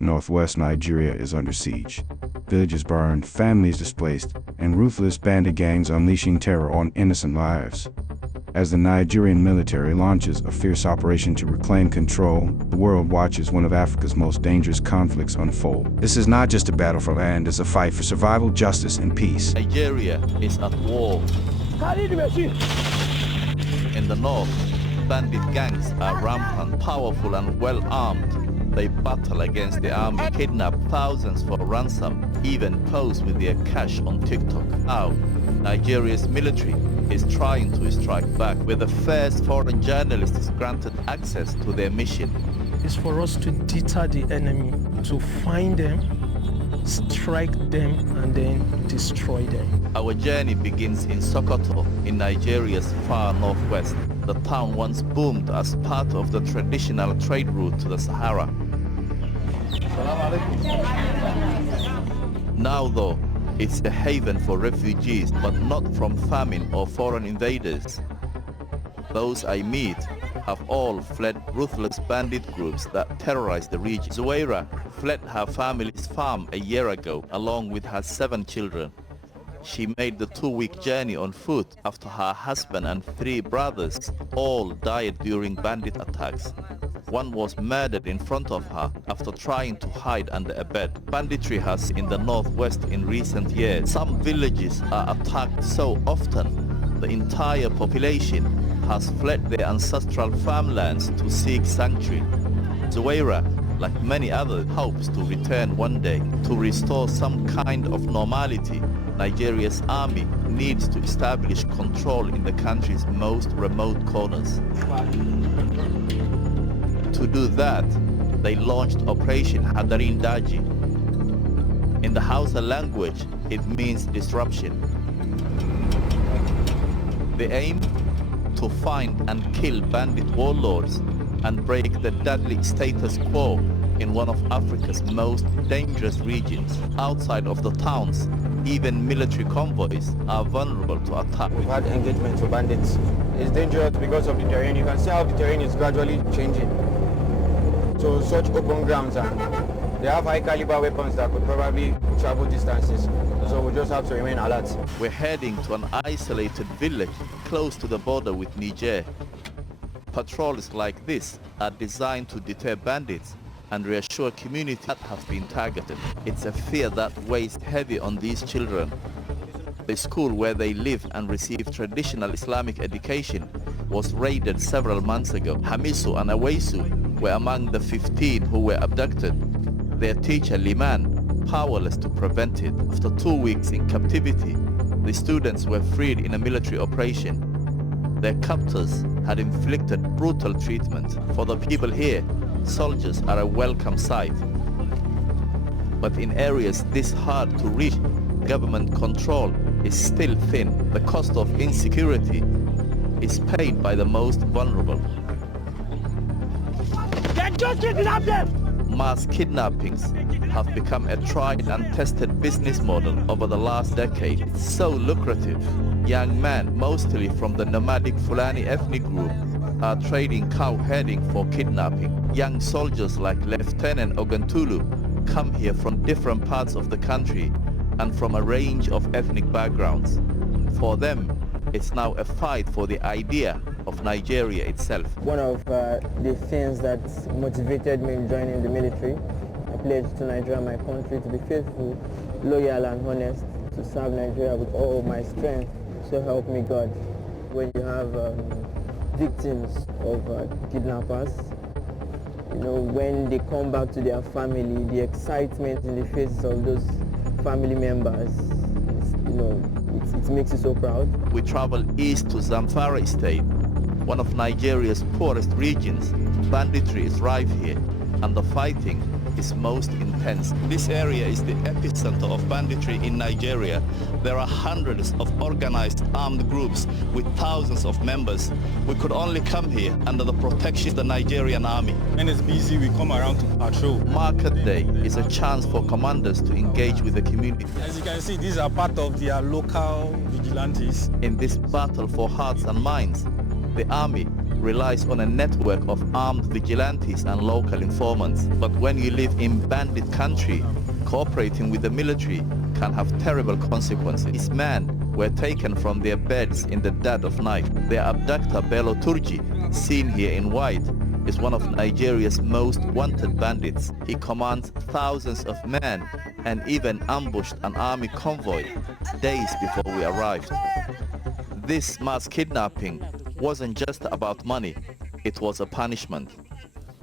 Northwest Nigeria is under siege. Villages burned, families displaced, and ruthless bandit gangs unleashing terror on innocent lives. As the Nigerian military launches a fierce operation to reclaim control, the world watches one of Africa's most dangerous conflicts unfold. This is not just a battle for land, it's a fight for survival, justice, and peace. Nigeria is at war. In the north, bandit gangs are rampant, powerful, and well-armed. They battle against the army, kidnap thousands for ransom, even pose with their cash on TikTok. Now, Nigeria's military is trying to strike back, with the first foreign journalists granted access to their mission. It's for us to deter the enemy, to find them, strike them, and then destroy them. Our journey begins in Sokoto, in Nigeria's far northwest. The town once boomed as part of the traditional trade route to the Sahara. Now though, it's a haven for refugees, but not from famine or foreign invaders. Those I meet have all fled ruthless bandit groups that terrorize the region. Zuwaira fled her family's farm a year ago, along with her 7 children. She made the 2-week journey on foot after her husband and 3 brothers all died during bandit attacks. One was murdered in front of her after trying to hide under a bed. Banditry has in the northwest in recent years. Some villages are attacked so often, the entire population has fled their ancestral farmlands to seek sanctuary. Zuwaira, like many others, hopes to return one day to restore some kind of normality. Nigeria's army needs to establish control in the country's most remote corners. To do that, they launched Operation Hadarin Daji. In the Hausa language, it means disruption. The aim? To find and kill bandit warlords and break the deadly status quo in one of Africa's most dangerous regions. Outside of the towns, even military convoys are vulnerable to attack. We've had engagement with bandits. It's dangerous because of the terrain. You can see how the terrain is gradually changing. So such open grounds, and they have high caliber weapons that could probably travel distances. So we just have to remain alert. We're heading to an isolated village close to the border with Niger. Patrols like this are designed to deter bandits and reassure communities that have been targeted. It's a fear that weighs heavy on these children. The school where they live and receive traditional Islamic education was raided several months ago. Hamisu and Awaisu were among the 15 who were abducted. Their teacher Liman, powerless to prevent it. After 2 weeks in captivity, the students were freed in a military operation. Their captors had inflicted brutal treatment. For the people here, soldiers are a welcome sight. But in areas this hard to reach, government control is still thin. The cost of insecurity is paid by the most vulnerable. They just kidnapped them! Mass kidnappings have become a tried and tested business model over the last decade. It's so lucrative. Young men, mostly from the nomadic Fulani ethnic group, are trading cow herding for kidnapping. Young soldiers like Lieutenant Ogantulu come here from different parts of the country and from a range of ethnic backgrounds. For them, it's now a fight for the idea of Nigeria itself. One of the things that motivated me in joining the military, I pledged to Nigeria, my country, to be faithful, loyal and honest, to serve Nigeria with all my strength. So help me God. When you have victims of kidnappers, you know, when they come back to their family, the excitement in the faces of those family members, you know, it makes you so proud. We travel east to Zamfara State, one of Nigeria's poorest regions. Banditry is rife here, and the fighting is most intense. This area is the epicenter of banditry in Nigeria. There are hundreds of organized armed groups with thousands of members. We could only come here under the protection of the Nigerian army. When it's busy, we come around to patrol. Market Day is a chance for commanders to engage with the community. As you can see, these are part of their local vigilantes. In this battle for hearts and minds, the army relies on a network of armed vigilantes and local informants. But when you live in bandit country, cooperating with the military can have terrible consequences. These men were taken from their beds in the dead of night. Their abductor, Bello Turji, seen here in white, is one of Nigeria's most wanted bandits. He commands thousands of men and even ambushed an army convoy days before we arrived. This mass kidnapping wasn't just about money, it was a punishment.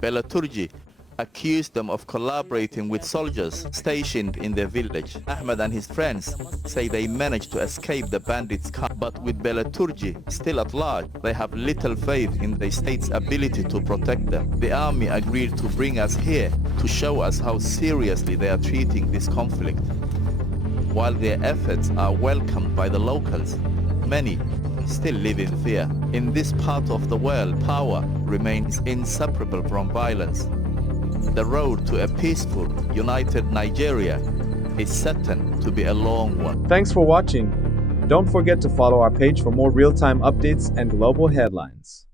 Bello Turji accused them of collaborating with soldiers stationed in their village. Ahmed and his friends say they managed to escape the bandits' camp, but with Bello Turji still at large, they have little faith in the state's ability to protect them. The army agreed to bring us here to show us how seriously they are treating this conflict. While their efforts are welcomed by the locals, many still live in fear. In this part of the world, power remains inseparable from violence. The road to a peaceful, united Nigeria is certain to be a long one. Thanks for watching. Don't forget to follow our page for more real-time updates and global headlines.